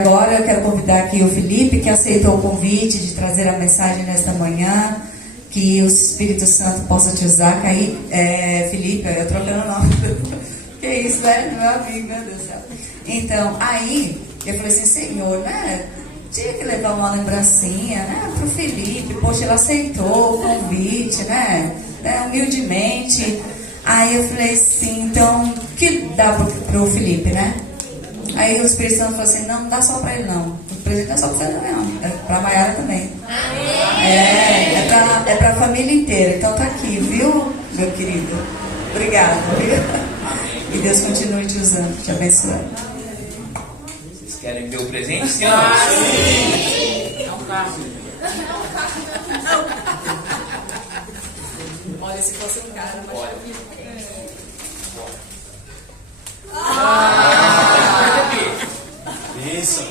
Agora eu quero convidar aqui o Felipe, que aceitou o convite de trazer a mensagem nesta manhã, que o Espírito Santo possa te usar. Felipe, eu trocando o nome. Que isso, né? Meu amigo, meu Deus do céu. Então, aí, eu falei assim, Senhor, né? Tinha que levar uma lembrancinha, né? Pro Felipe. Poxa, ele aceitou o convite, né? Humildemente. Aí eu falei assim, então, o que dá pro Felipe, né? Aí o Espírito Santo falou assim, não dá só pra ele não. O presente não é só pra ele não, é pra Maiara também. É pra família inteira. Então tá aqui, viu, meu querido? Obrigado. E Deus continue te usando, te abençoando. Vocês querem ver o presente? Sim ou não? Sim! É um carro. Olha, se fosse um cara, mas... Olha. Isso.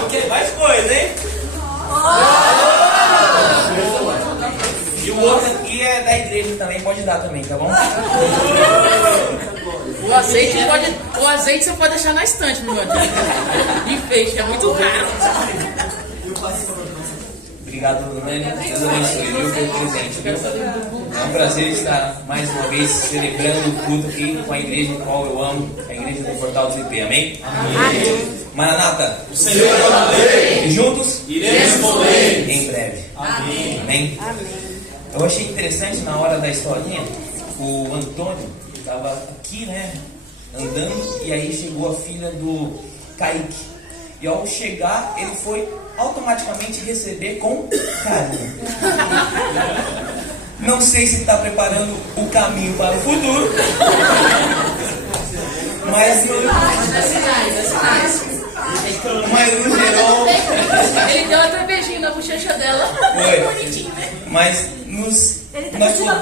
Porque mais coisa, hein? E o outro aqui é da igreja também, pode dar também, tá bom? O azeite você pode deixar na estante, meu irmão. Enfeite, é muito caro. Obrigado, Nani. Deus abençoe, viu, pelo presente, viu? É um prazer estar mais uma vez celebrando o culto aqui com a igreja em qual eu amo, a igreja do Portal do CP. Amém? Amém. Maranata. O Senhor é o Rei. E juntos Iremos com ele. em breve. Amém. Amém? Eu achei interessante na hora da historinha, o Antônio estava aqui, né, andando, e aí chegou a filha do Kaique. E ao chegar, ele foi automaticamente receber com carinho. Não sei se está preparando o caminho para o futuro, mas no geral... Ele deu até beijinho na bochecha dela. Foi. Bonitinho, né? Mas nós podemos...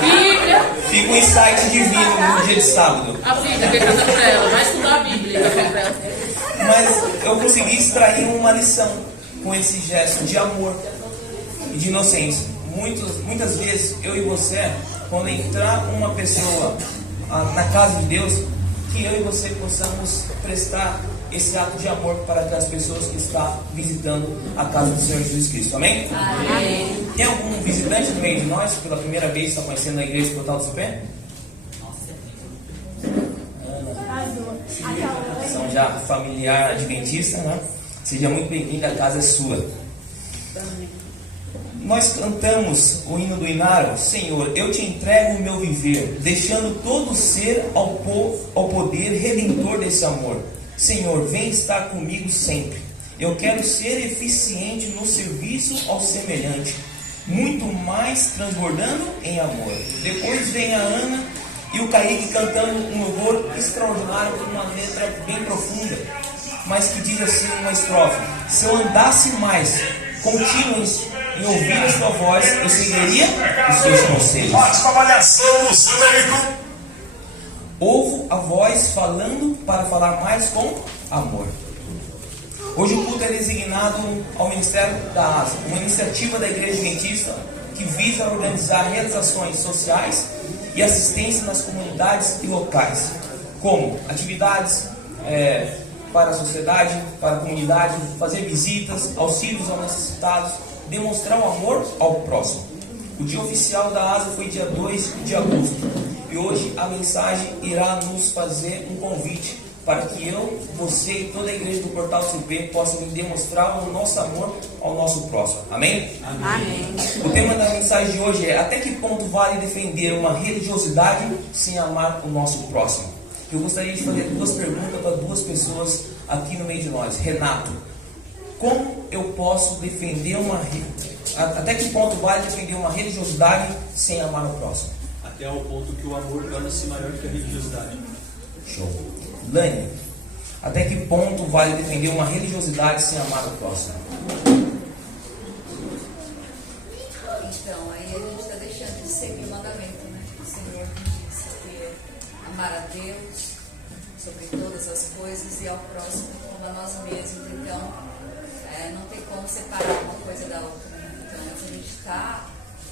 Bíblia. Fica um insight divino no dia de sábado. A Bíblia, que é cada pra ela. Vai estudar a Bíblia, que é pra ela. Mas eu consegui extrair uma lição com esse gesto de amor e de inocência. Muitas vezes, eu e você, quando entrar uma pessoa na casa de Deus, que eu e você possamos prestar esse ato de amor para as pessoas que estão visitando a casa do Senhor Jesus Cristo. Amém? Amém. Tem algum visitante no meio de nós que pela primeira vez está conhecendo a igreja do Portal do Supé? São já familiar adventista, né? Seja muito bem-vindo, a casa é sua. Nós cantamos o hino do Inaro, Senhor, eu te entrego o meu viver, deixando todo ser ao poder redentor desse amor. Senhor, vem estar comigo sempre. Eu quero ser eficiente no serviço ao semelhante, muito mais transbordando em amor. Depois vem a Ana e o Kaique cantando um louvor extraordinário com uma letra bem profunda, mas que diz assim uma estrofe: se eu andasse mais contínuos em ouvir a sua voz, eu seguiria os seus conselhos. Ouvo a voz falando para falar mais com amor. Hoje o culto é designado ao Ministério da ASA, uma iniciativa da Igreja Adventista que visa organizar realizações sociais e assistência nas comunidades e locais, como atividades para a sociedade, para a comunidade, fazer visitas, auxílios aos necessitados, demonstrar o amor ao próximo. O dia oficial da ASA foi dia 2 de agosto e hoje a mensagem irá nos fazer um convite para que eu, você e toda a igreja do Portal CP possam demonstrar o nosso amor ao nosso próximo. Amém? Amém. O tema da mensagem de hoje é: até que ponto vale defender uma religiosidade sem amar o nosso próximo? Eu gostaria de fazer duas perguntas para duas pessoas aqui no meio de nós. Renato, como eu posso defender até que ponto vale defender uma religiosidade sem amar o próximo? Até o ponto que o amor torna-se maior que a religiosidade. Show. Lani, até que ponto vale defender uma religiosidade sem amar o próximo? Então, aí a gente está deixando de seguir o mandamento, né? O Senhor disse que é amar a Deus sobre todas as coisas e ao próximo como a nós mesmos. Então,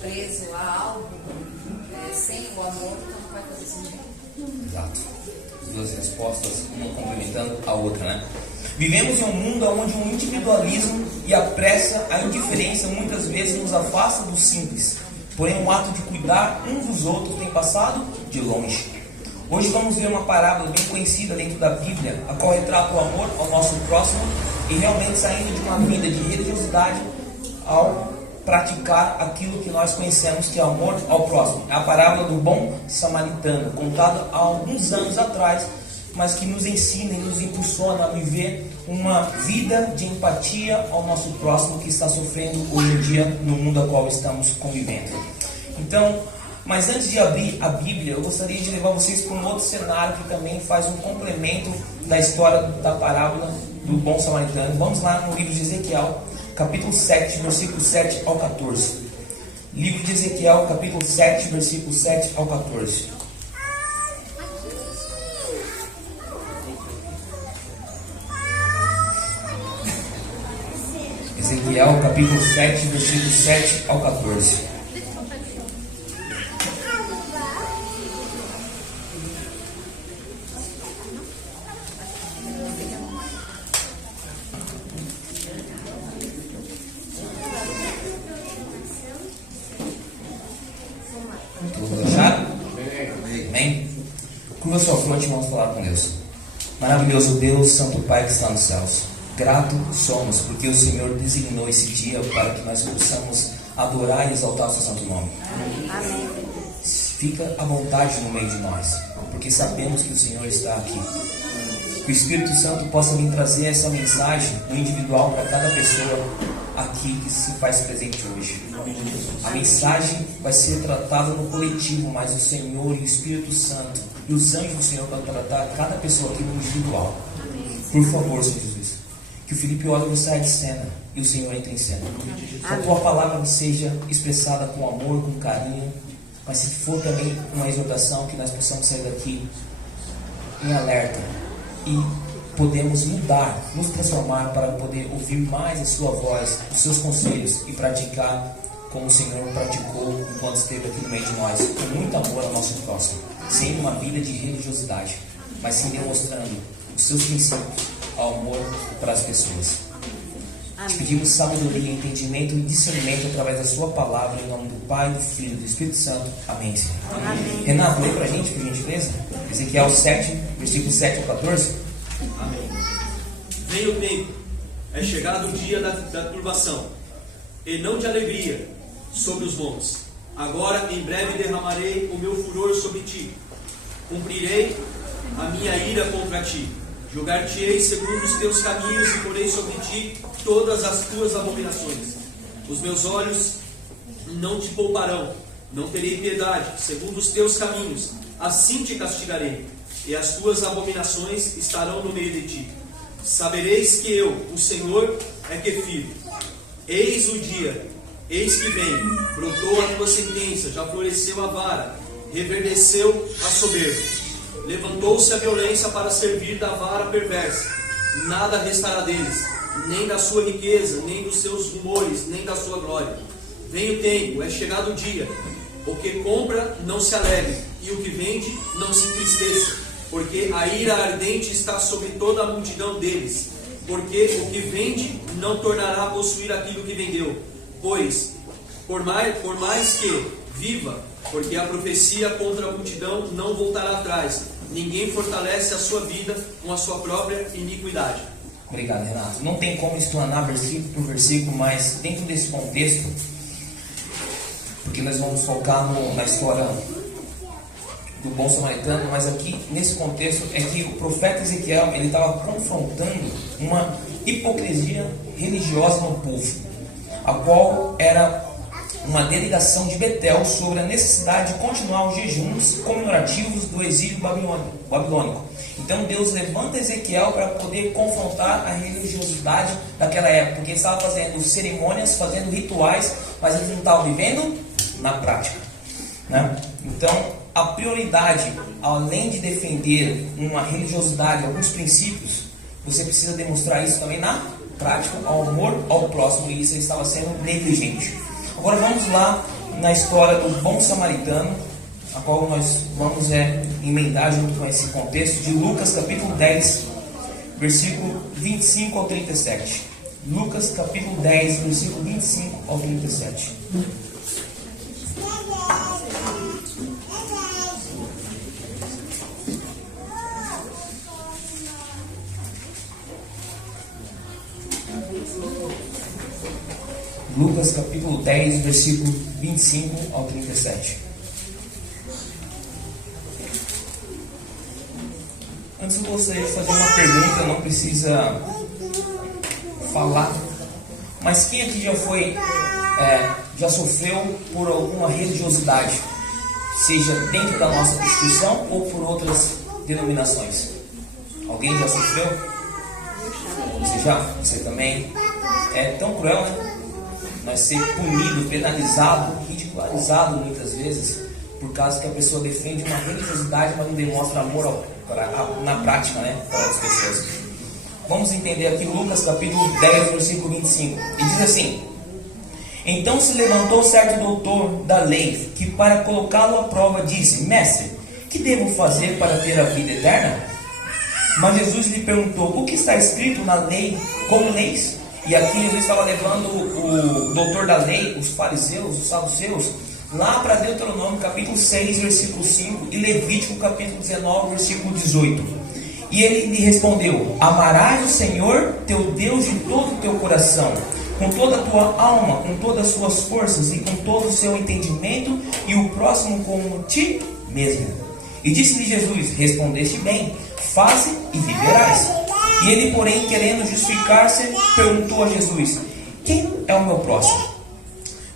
preso a algo, sem o amor, então não vai fazer sentido. Exato. As duas respostas, uma complementando a outra, né? Vivemos em um mundo onde o individualismo e a pressa, a indiferença muitas vezes nos afasta do simples. Porém, o ato de cuidar uns dos outros tem passado de longe. Hoje vamos ver uma parábola bem conhecida dentro da Bíblia, a qual retrata o amor ao nosso próximo e realmente saindo de uma vida de religiosidade ao praticar aquilo que nós conhecemos que é amor ao próximo. É a parábola do bom samaritano, contada há alguns anos atrás, mas que nos ensina e nos impulsiona a viver uma vida de empatia ao nosso próximo que está sofrendo hoje em dia no mundo ao qual estamos convivendo. Então, mas antes de abrir a Bíblia, eu gostaria de levar vocês para um outro cenário que também faz um complemento da história da parábola do bom samaritano. Vamos lá no livro de Ezequiel, capítulo 7, versículo 7 ao 14. Livro de Ezequiel, capítulo 7, versículo 7 ao 14. Ezequiel, capítulo 7, versículo 7 ao 14. Todos acharam? Amém? Curva sua fronte e vamos falar com Deus. Maravilhoso Deus, Santo Pai que está nos céus. Grato somos porque o Senhor designou esse dia para que nós possamos adorar e exaltar o seu santo nome. Amém. Fica à vontade no meio de nós, porque sabemos que o Senhor está aqui. Que o Espírito Santo possa vir trazer essa mensagem no individual para cada pessoa aqui que se faz presente hoje. A mensagem vai ser tratada no coletivo, mas o Senhor e o Espírito Santo e os anjos do Senhor vão tratar cada pessoa aqui no individual. Por favor, Senhor Jesus, que o Felipe Oliver saia de cena e o Senhor entre em cena. Que a tua palavra seja expressada com amor, com carinho, mas se for também uma exortação, que nós possamos sair daqui em alerta e podemos mudar, nos transformar para poder ouvir mais a sua voz, os seus conselhos e praticar como o Senhor praticou enquanto esteve aqui no meio de nós, com muito amor ao nosso próximo, sem uma vida de religiosidade, mas sim demonstrando os seus princípios, ao amor para as pessoas. Te pedimos sabedoria, entendimento e discernimento através da sua palavra, em nome do Pai, do Filho e do Espírito Santo. Amém, Senhor. Amém. Renato, lê para a gente, por gentileza. Ezequiel 7, versículo 7 ao 14. Amém. Vem o tempo, é chegado o dia da turbação, e não de alegria, sobre os montes. Agora, em breve, derramarei o meu furor sobre ti. Cumprirei a minha ira contra ti. Julgar-te-ei segundo os teus caminhos e porei sobre ti todas as tuas abominações. Os meus olhos não te pouparão, não terei piedade, segundo os teus caminhos, assim te castigarei, e as tuas abominações estarão no meio de ti. Sabereis que eu, o Senhor, é que fiz. Eis o dia, eis que vem, brotou a tua sentença, já floresceu a vara, reverdeceu a soberba. Levantou-se a violência para servir da vara perversa. Nada restará deles, nem da sua riqueza, nem dos seus rumores, nem da sua glória. Vem o tempo, é chegado o dia. O que compra não se alegre, e o que vende não se entristeça, porque a ira ardente está sobre toda a multidão deles. Porque o que vende não tornará a possuir aquilo que vendeu. Pois, por mais que viva, porque a profecia contra a multidão não voltará atrás. Ninguém fortalece a sua vida com a sua própria iniquidade. Obrigado, Renato. Não tem como explanar versículo por versículo, mas dentro desse contexto, porque nós vamos focar na história do bom samaritano, mas aqui nesse contexto é que o profeta Ezequiel ele estava confrontando uma hipocrisia religiosa no povo, a qual era uma delegação de Betel sobre a necessidade de continuar os jejuns comemorativos do exílio babilônico. Então Deus levanta Ezequiel para poder confrontar a religiosidade daquela época, porque eles estavam fazendo cerimônias, fazendo rituais, mas eles não estavam vivendo na prática, né? Então a prioridade, além de defender uma religiosidade, alguns princípios, você precisa demonstrar isso também na prática, ao amor ao próximo, e isso estava sendo negligente. Agora vamos lá na história do bom samaritano, a qual nós vamos emendar junto com esse contexto de Lucas capítulo 10, versículo 25 ao 37. Lucas capítulo 10, versículo 25 ao 37. Lucas capítulo 10, versículo 25 ao 37. Antes de você fazer uma pergunta, não precisa falar, mas quem aqui já sofreu por alguma religiosidade, seja dentro da nossa instituição ou por outras denominações? Alguém já sofreu? Você também? É tão cruel, né? Nós ser punido, penalizado, ridicularizado muitas vezes, por causa que a pessoa defende uma religiosidade, mas não demonstra amor na prática, né, para as pessoas. Vamos entender aqui Lucas capítulo 10, versículo 25. E diz assim: Então se levantou certo doutor da lei, que para colocá-lo à prova disse: Mestre, que devo fazer para ter a vida eterna? Mas Jesus lhe perguntou: O que está escrito na lei? Como leis? E aqui Jesus estava levando o doutor da lei, os fariseus, os saduceus, lá para Deuteronômio capítulo 6, versículo 5 e Levítico capítulo 19, versículo 18. E ele lhe respondeu: Amarás o Senhor teu Deus de todo o teu coração, com toda a tua alma, com todas as suas forças e com todo o seu entendimento, e o próximo como ti mesmo. E disse-lhe Jesus: Respondeste bem, faze e viverás. E ele, porém, querendo justificar-se, perguntou a Jesus: Quem é o meu próximo?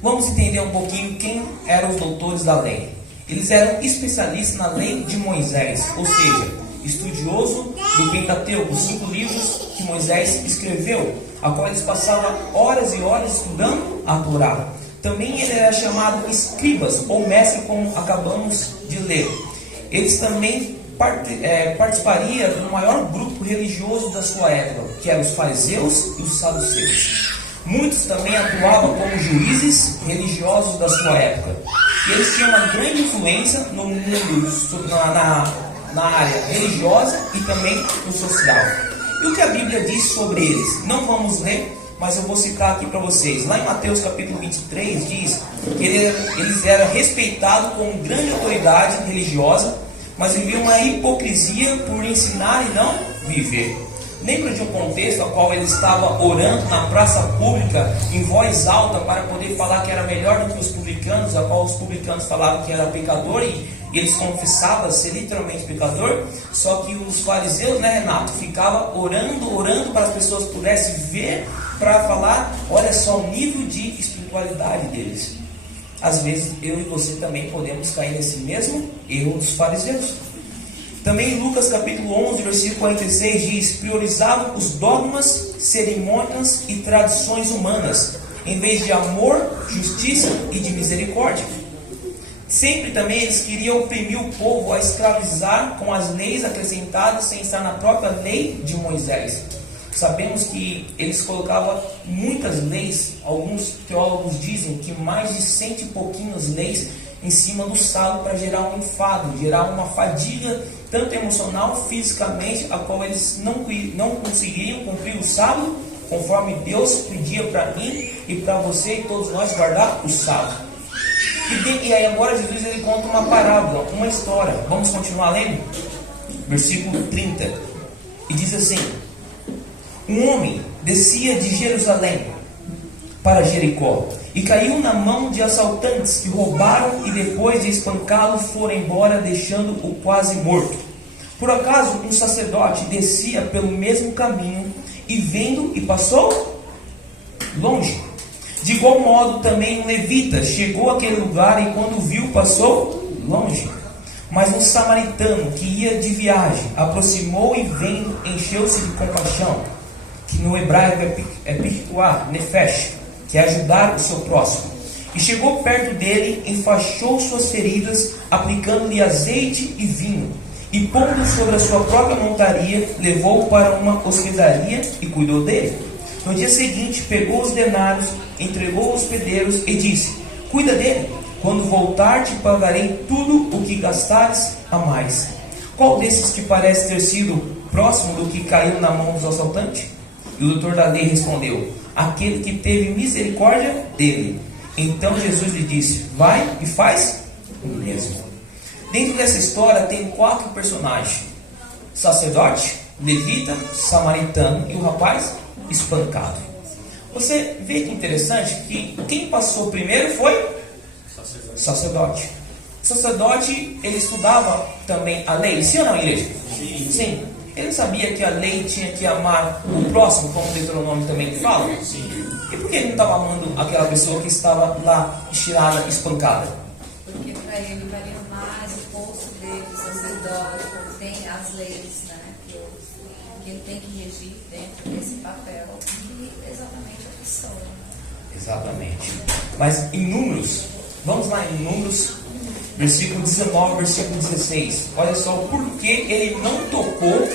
Vamos entender um pouquinho quem eram os doutores da lei. Eles eram especialistas na lei de Moisés, ou seja, estudioso do Pentateuco, os 5 livros que Moisés escreveu, a qual eles passavam horas e horas estudando a Torá. Também ele era chamado escribas, ou mestre, como acabamos de ler. Eles também participaria do maior grupo religioso da sua época, que eram os fariseus e os saduceus. Muitos também atuavam como juízes religiosos da sua época. E eles tinham uma grande influência no mundo, na área religiosa e também no social. E o que a Bíblia diz sobre eles? Não vamos ler, mas eu vou citar aqui para vocês. Lá em Mateus capítulo 23 diz que eles eram respeitados como grande autoridade religiosa, mas viviam uma hipocrisia por ensinar e não viver. Lembra de um contexto ao qual ele estava orando na praça pública em voz alta para poder falar que era melhor do que os publicanos, a qual os publicanos falavam que era pecador e eles confessavam ser literalmente pecador? Só que os fariseus, né, Renato, ficavam orando para as pessoas pudessem ver, para falar: olha só o nível de espiritualidade deles. Às vezes eu e você também podemos cair nesse mesmo erro dos fariseus. Também em Lucas capítulo 11, versículo 46 diz: priorizavam os dogmas, cerimônias e tradições humanas, em vez de amor, justiça e de misericórdia. Sempre também eles queriam oprimir o povo a escravizar com as leis acrescentadas sem estar na própria lei de Moisés. Sabemos que eles colocavam muitas leis, alguns teólogos dizem que mais de 100 e pouquinhas leis em cima do sábado para gerar um enfado, gerar uma fadiga tanto emocional, fisicamente, a qual eles não conseguiriam cumprir o sábado conforme Deus pedia para mim e para você e todos nós guardar o sábado. E aí agora Jesus ele conta uma parábola, uma história. Vamos continuar lendo? Versículo 30. E diz assim: um homem descia de Jerusalém para Jericó e caiu na mão de assaltantes que roubaram e depois de espancá-lo foram embora, deixando-o quase morto. Por acaso um sacerdote descia pelo mesmo caminho e vendo e passou longe. De igual modo também um levita chegou àquele lugar e quando viu passou longe. Mas um samaritano que ia de viagem aproximou e vendo encheu-se de compaixão, que no hebraico é pituá, nefesh, que é ajudar o seu próximo. E chegou perto dele, enfaixou suas feridas, aplicando-lhe azeite e vinho, e pondo sobre a sua própria montaria, levou-o para uma hospedaria e cuidou dele. No dia seguinte, pegou os denários, entregou aos hospedeiros e disse: Cuida dele. Quando voltar, te pagarei tudo o que gastares a mais. Qual desses te parece ter sido próximo do que caiu na mão dos assaltantes? E o doutor da lei respondeu: aquele que teve misericórdia dele. Então Jesus lhe disse: vai e faz o mesmo. Dentro dessa história tem 4 personagens: sacerdote, levita, samaritano e o rapaz espancado. Você vê que interessante que quem passou primeiro foi sacerdote. O sacerdote, ele estudava também a lei, sim ou não, igreja? Sim. Ele sabia que a lei tinha que amar o próximo, como o Deuteronômio também fala? Sim. E por que ele não estava amando aquela pessoa que estava lá estirada, espancada? Porque para ele valia mais o posto dele, o sacerdote, tem as leis, né, que ele tem que regir dentro desse papel, e exatamente a pessoa. Exatamente. Mas em Números, vamos lá em Números, versículo 19, versículo 16. Olha só o porquê ele não tocou.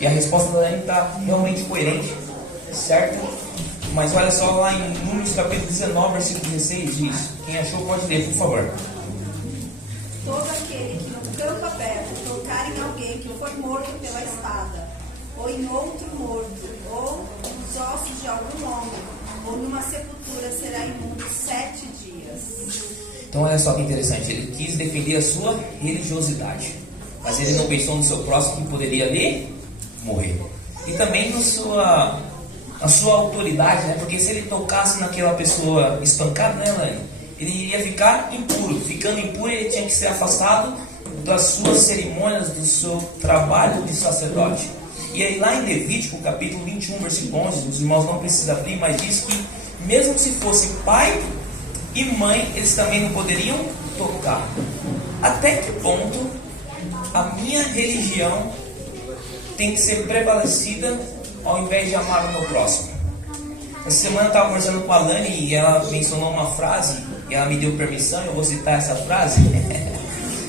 E a resposta da Dani está realmente coerente, certo? Mas olha só lá em Números capítulo 19, versículo 16 diz. Quem achou pode ler, por favor. Todo aquele que no campo aberto tocar em alguém que for morto pela espada, ou em outro morto, ou nos ossos de algum homem, ou numa sepultura, será imundo 7 dias. Então olha só que interessante, ele quis defender a sua religiosidade, mas ele não pensou no seu próximo que poderia ali morrer. E também na sua autoridade, né? Porque se ele tocasse naquela pessoa espancada, né, Elaine? Ele iria ficar impuro. Ficando impuro, ele tinha que ser afastado das suas cerimônias, do seu trabalho de sacerdote. E aí lá em Levítico, capítulo 21, versículo 11, os irmãos não precisam abrir, mas diz que mesmo se fosse pai e mãe, eles também não poderiam tocar. Até que ponto a minha religião tem que ser prevalecida ao invés de amar o meu próximo? Essa semana eu estava conversando com a Lani e ela mencionou uma frase, e ela me deu permissão, eu vou citar essa frase,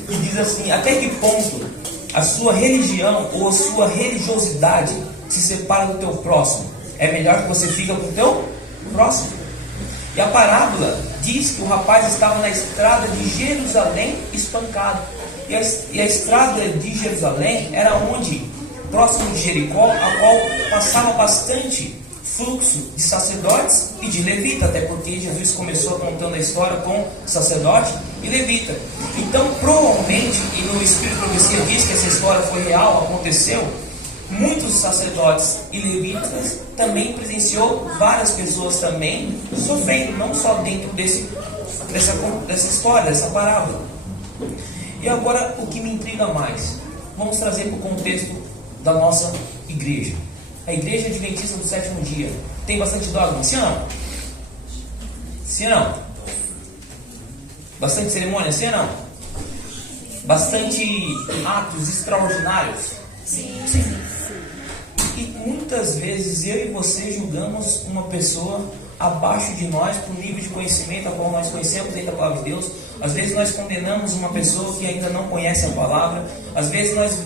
que diz assim: até que ponto a sua religião ou a sua religiosidade se separa do teu próximo? É melhor que você fique com o teu próximo. E a parábola diz que o rapaz estava na estrada de Jerusalém espancado. E a estrada de Jerusalém era onde? Próximo de Jericó, a qual passava bastante fluxo de sacerdotes e de levita, até porque Jesus começou contando a história com sacerdote e levita. Então, provavelmente, e no Espírito de Profecia diz que essa história foi real, aconteceu, muitos sacerdotes e levitas também presenciou várias pessoas também sofrendo, não só dentro dessa história, dessa parábola. E agora, o que me intriga mais, vamos trazer para o contexto da nossa igreja. A igreja adventista do 7º dia tem bastante dogma, sim ou não? Sim ou não? Bastante cerimônia, sim ou não? Bastante atos extraordinários? Sim. E muitas vezes eu e você julgamos uma pessoa abaixo de nós por nível de conhecimento a qual nós conhecemos dentro da palavra de Deus. Às vezes nós condenamos uma pessoa que ainda não conhece a palavra. Às vezes nós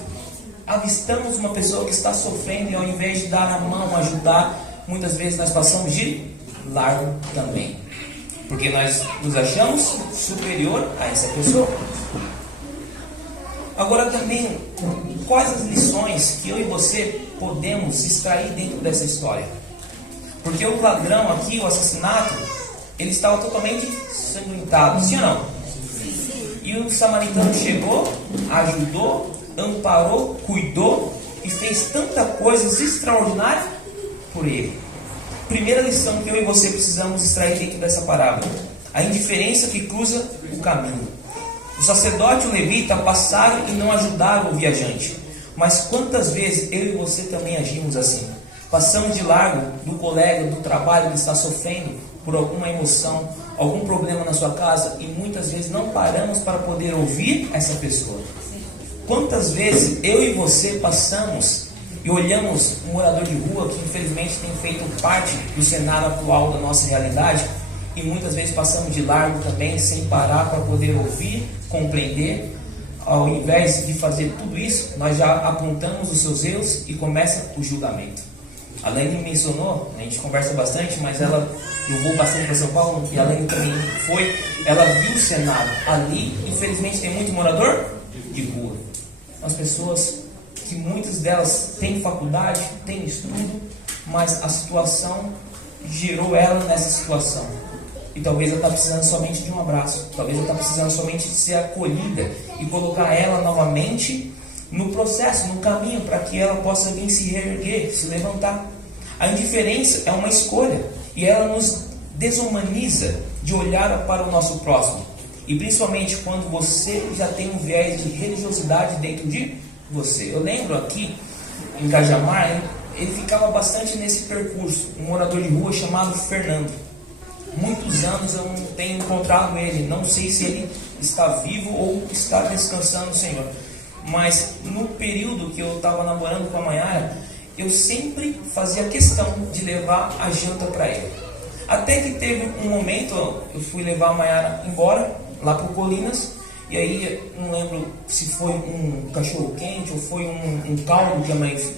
avistamos uma pessoa que está sofrendo e ao invés de dar a mão, ajudar, muitas vezes nós passamos de largo também, porque nós nos achamos superior a essa pessoa. Agora também, quais as lições que eu e você podemos extrair dentro dessa história? Porque o ladrão aqui, o assassinato, ele estava totalmente sanguentado, sim ou não? E o samaritano chegou, ajudou, amparou, cuidou e fez tantas coisas extraordinárias por ele. Primeira lição que eu e você precisamos extrair dentro dessa parábola: a indiferença que cruza o caminho. O sacerdote e o levita passaram e não ajudaram o viajante. Mas quantas vezes eu e você também agimos assim? Passamos de largo do colega, do trabalho que está sofrendo por alguma emoção, algum problema na sua casa, e muitas vezes não paramos para poder ouvir essa pessoa. Quantas vezes eu e você passamos e olhamos um morador de rua que infelizmente tem feito parte do cenário atual da nossa realidade, e muitas vezes passamos de largo também, sem parar para poder ouvir, compreender. Ao invés de fazer tudo isso, nós já apontamos os seus erros e começa o julgamento. A Lene mencionou, a gente conversa bastante, mas eu vou bastante para São Paulo, e a Lene também foi, ela viu o cenário. Ali, infelizmente, tem muito morador de rua. As pessoas que muitas delas têm faculdade, têm estudo, mas a situação gerou ela nessa situação. E talvez ela está precisando somente de um abraço, talvez ela está precisando somente de ser acolhida e colocar ela novamente no processo, no caminho, para que ela possa vir se reerguer, se levantar. A indiferença é uma escolha e ela nos desumaniza de olhar para o nosso próximo. E principalmente quando você já tem um viés de religiosidade dentro de você. Eu lembro aqui em Cajamar, ele ficava bastante nesse percurso, um morador de rua chamado Fernando. Muitos anos eu não tenho encontrado ele, não sei se ele está vivo ou está descansando no Senhor. Mas no período que eu estava namorando com a Mayara, eu sempre fazia questão de levar a janta para ele. Até que teve um momento, eu fui levar a Mayara embora, lá para o Colinas, e aí não lembro se foi um cachorro quente ou foi um caldo que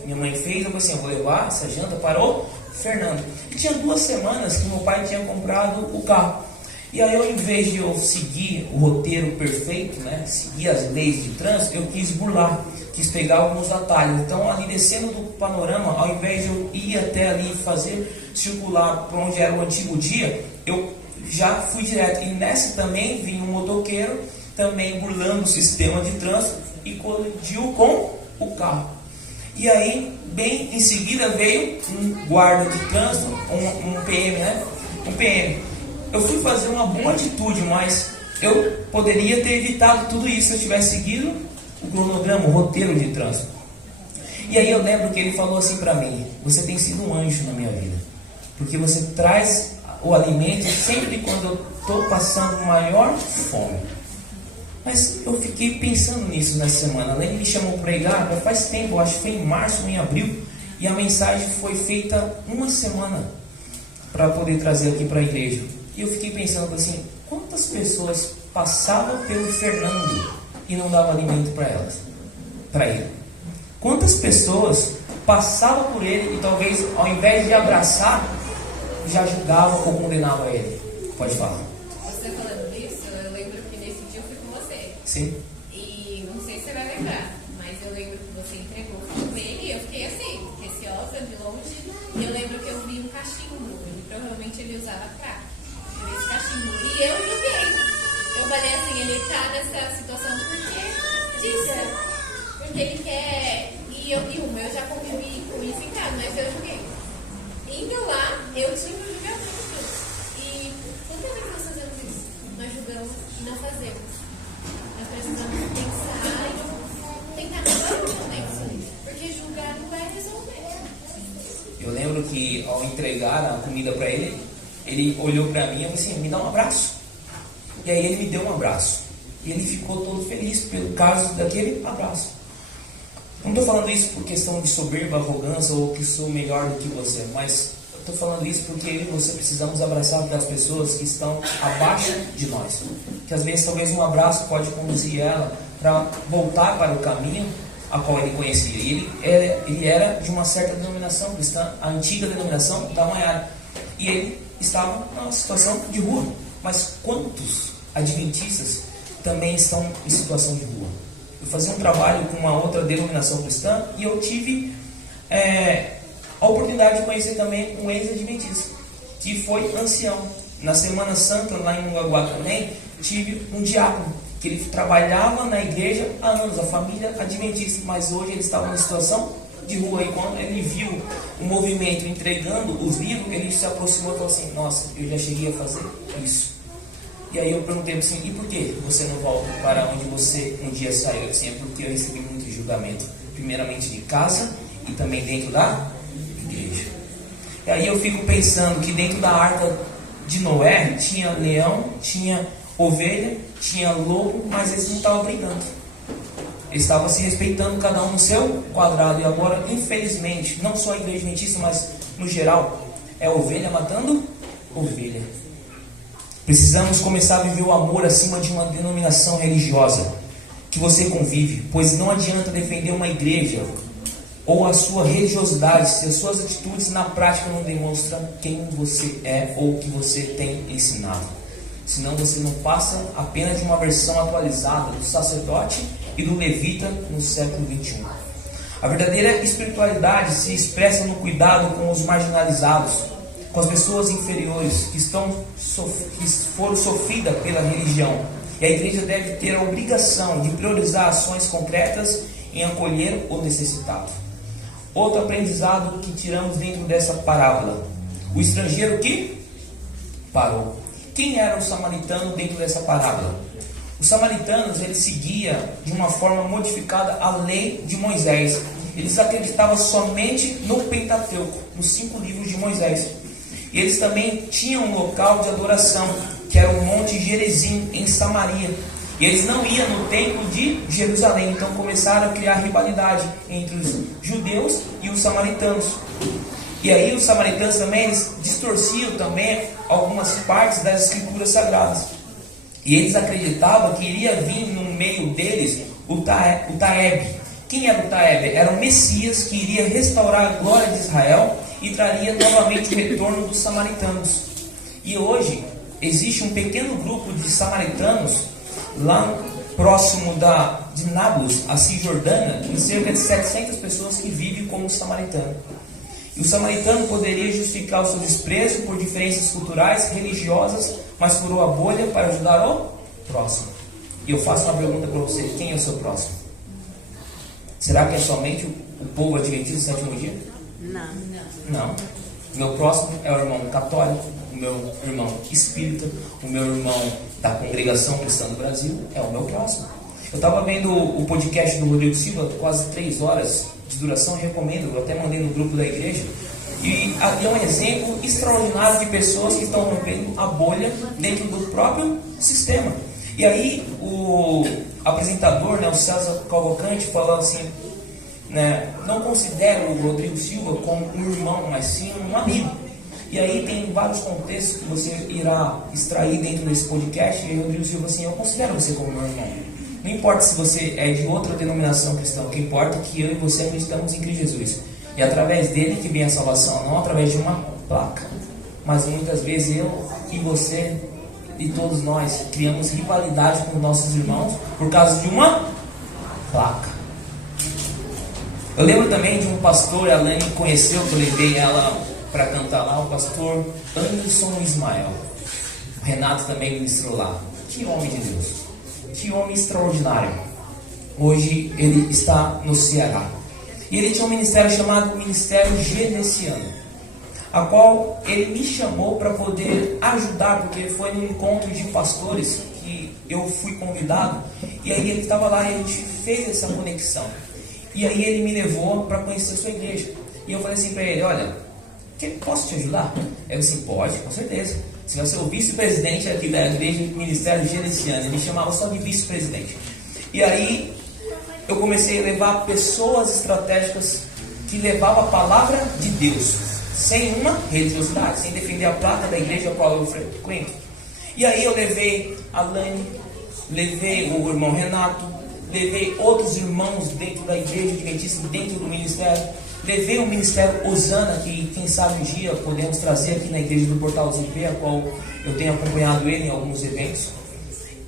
minha mãe fez. Eu falei assim, eu vou levar essa janta para o Fernando. E tinha 2 semanas que meu pai tinha comprado o carro. E aí, ao invés de eu seguir o roteiro perfeito, né, seguir as leis de trânsito, eu quis burlar, quis pegar alguns atalhos. Então, ali descendo do panorama, ao invés de eu ir até ali fazer circular para onde era o antigo dia, eu já fui direto. E nessa também vinha um motoqueiro, também burlando o sistema de trânsito, e colidiu com o carro. E aí, bem em seguida, veio um guarda de trânsito, um PM, né? Um PM. Eu fui fazer uma boa atitude, mas eu poderia ter evitado tudo isso se eu tivesse seguido o cronograma, o roteiro de trânsito. E aí eu lembro que ele falou assim para mim: você tem sido um anjo na minha vida, porque você traz o alimento sempre quando eu estou passando maior fome. Mas eu fiquei pensando nisso nessa semana. Além de me chamou para pregar, já faz tempo, acho que foi em março ou em abril, e a mensagem foi feita 1 semana para poder trazer aqui para a igreja. E eu fiquei pensando assim, quantas pessoas passavam pelo Fernando e não davam alimento para elas, para ele? Quantas pessoas passavam por ele e talvez ao invés de abraçar, já julgavam ou condenavam ele? Pode falar. Você falando disso, eu lembro que nesse dia eu fui com você. Sim. E não sei se você vai lembrar, mas eu lembro que você entregou com ele e eu fiquei assim, receosa, de longe. E eu lembro que eu vi um cachimbo, e provavelmente ele usava crack. Esse cachimbo. E eu julguei. Eu falei assim, ele tá nessa situação porque disso. Porque ele quer. E eu já convivi com isso em casa, mas eu julguei. Indo lá, eu tive um julgamento. E toda vez que nós fazemos isso, nós julgamos e não fazemos. Nós precisamos pensar e tentar melhorar o momento. Porque julgar não vai resolver. Eu lembro que ao entregar a comida para ele, ele olhou para mim e falou assim, me dá um abraço. E aí ele me deu um abraço. E ele ficou todo feliz pelo caso daquele abraço. Não estou falando isso por questão de soberba, arrogância ou que sou melhor do que você, mas estou falando isso porque eu e você precisamos abraçar aquelas pessoas que estão abaixo de nós. Que às vezes talvez um abraço pode conduzir ela para voltar para o caminho a qual ele conhecia. E ele era de uma certa denominação cristã, a antiga denominação da Mayara. E ele estava numa situação de rua. Mas quantos adventistas também estão em situação de rua? Eu fazia um trabalho com uma outra denominação cristã e eu tive a oportunidade de conhecer também um ex-adventista, que foi ancião. Na Semana Santa, lá em Mongaguá também, tive um diácono, que ele trabalhava na igreja há anos, a família adventista, mas hoje ele estava numa situação de rua. E quando ele viu o movimento entregando os livros, ele se aproximou e falou assim, nossa, eu já cheguei a fazer isso. E aí eu perguntei assim, e por que você não volta para onde você um dia saiu? Eu disse, é porque eu recebi muito julgamento, primeiramente de casa e também dentro da igreja. E aí eu fico pensando que dentro da arca de Noé tinha leão, tinha ovelha, tinha lobo, mas eles não estavam brigando. Eles estavam se respeitando, cada um no seu quadrado. E agora, infelizmente, não só a igreja adventista, mas no geral, é ovelha matando ovelha. Precisamos começar a viver o amor acima de uma denominação religiosa que você convive, pois não adianta defender uma igreja ou a sua religiosidade, se as suas atitudes na prática não demonstram quem você é ou o que você tem ensinado. Senão você não passa apenas de uma versão atualizada do sacerdote e do levita no século XXI. A verdadeira espiritualidade se expressa no cuidado com os marginalizados, com as pessoas inferiores que foram sofridas pela religião. E a igreja deve ter a obrigação de priorizar ações concretas em acolher o necessitado. Outro aprendizado que tiramos dentro dessa parábola: o estrangeiro que parou. Quem era o samaritano dentro dessa parábola? Os samaritanos, eles seguiam de uma forma modificada a lei de Moisés. Eles acreditavam somente no Pentateuco, nos 5 livros de Moisés. E eles também tinham um local de adoração, que era o Monte Gerizim, em Samaria. E eles não iam no templo de Jerusalém. Então começaram a criar rivalidade entre os judeus e os samaritanos. E aí os samaritanos também, eles distorciam também algumas partes das escrituras sagradas. E eles acreditavam que iria vir no meio deles o Taeb. Quem era o Taeb? Era o Messias que iria restaurar a glória de Israel e traria novamente o retorno dos samaritanos. E hoje existe um pequeno grupo de samaritanos lá próximo de Nablus, a Cisjordânia, em cerca de 700 pessoas que vivem como samaritano. E o samaritano poderia justificar o seu desprezo por diferenças culturais, religiosas, mas furou a bolha para ajudar o próximo. E eu faço uma pergunta para você: quem é o seu próximo? Será que é somente o povo adventista do sétimo dia? Não. O meu próximo é o irmão católico, o meu irmão espírita, o meu irmão da Congregação Cristã do Brasil, é o meu próximo. Eu estava vendo o podcast do Rodrigo Silva, quase 3 horas de duração, recomendo, eu até mandei no grupo da igreja. E aqui é um exemplo extraordinário de pessoas que estão rompendo a bolha dentro do próprio sistema. E aí o apresentador, o César Cavalcante, falou assim, não considero o Rodrigo Silva como um irmão, mas sim um amigo. E aí tem vários contextos que você irá extrair dentro desse podcast. E o Rodrigo Silva assim: eu considero você como meu irmão. Não importa se você é de outra denominação cristã, o que importa é que eu e você acreditamos em Cristo Jesus. E através dele que vem a salvação, não através de uma placa. Mas muitas vezes eu e você e todos nós criamos rivalidade com nossos irmãos por causa de uma placa. Eu lembro também de um pastor, a Lani conheceu, que eu levei ela para cantar lá, o pastor Anderson Ismael. O Renato também ministrou lá. Que homem de Deus, que homem extraordinário. Hoje ele está no Ceará. E ele tinha um ministério chamado Ministério Genesiano, a qual ele me chamou para poder ajudar, porque foi num encontro de pastores que eu fui convidado. E aí ele estava lá e a gente fez essa conexão. E aí ele me levou para conhecer a sua igreja. E eu falei assim para ele: olha, posso te ajudar? Ele disse: pode, com certeza. Você vai ser o vice-presidente aqui da igreja do Ministério Genesiano. Ele chamava só de vice-presidente. E aí eu comecei a levar pessoas estratégicas que levavam a palavra de Deus, sem uma religiosidade, sem defender a placa da igreja a qual eu frequento. E aí eu levei a Lani, levei o irmão Renato, levei outros irmãos dentro da igreja adventista, dentro do ministério. Levei o ministério Osana, que quem sabe um dia podemos trazer aqui na igreja do Portal ZP, a qual eu tenho acompanhado ele em alguns eventos.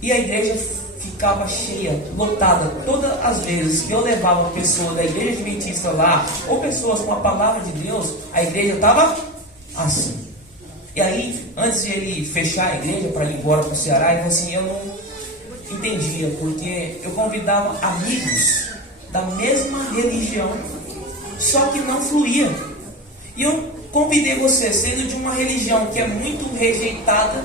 E a igreja ficava cheia, lotada. Todas as vezes que eu levava uma pessoa da igreja adventista lá, ou pessoas com a palavra de Deus, a igreja estava assim. E aí, antes de ele fechar a igreja para ir embora para o Ceará, ele falou assim: eu não entendia, porque eu convidava amigos da mesma religião, só que não fluía. E eu convidei você, sendo de uma religião que é muito rejeitada,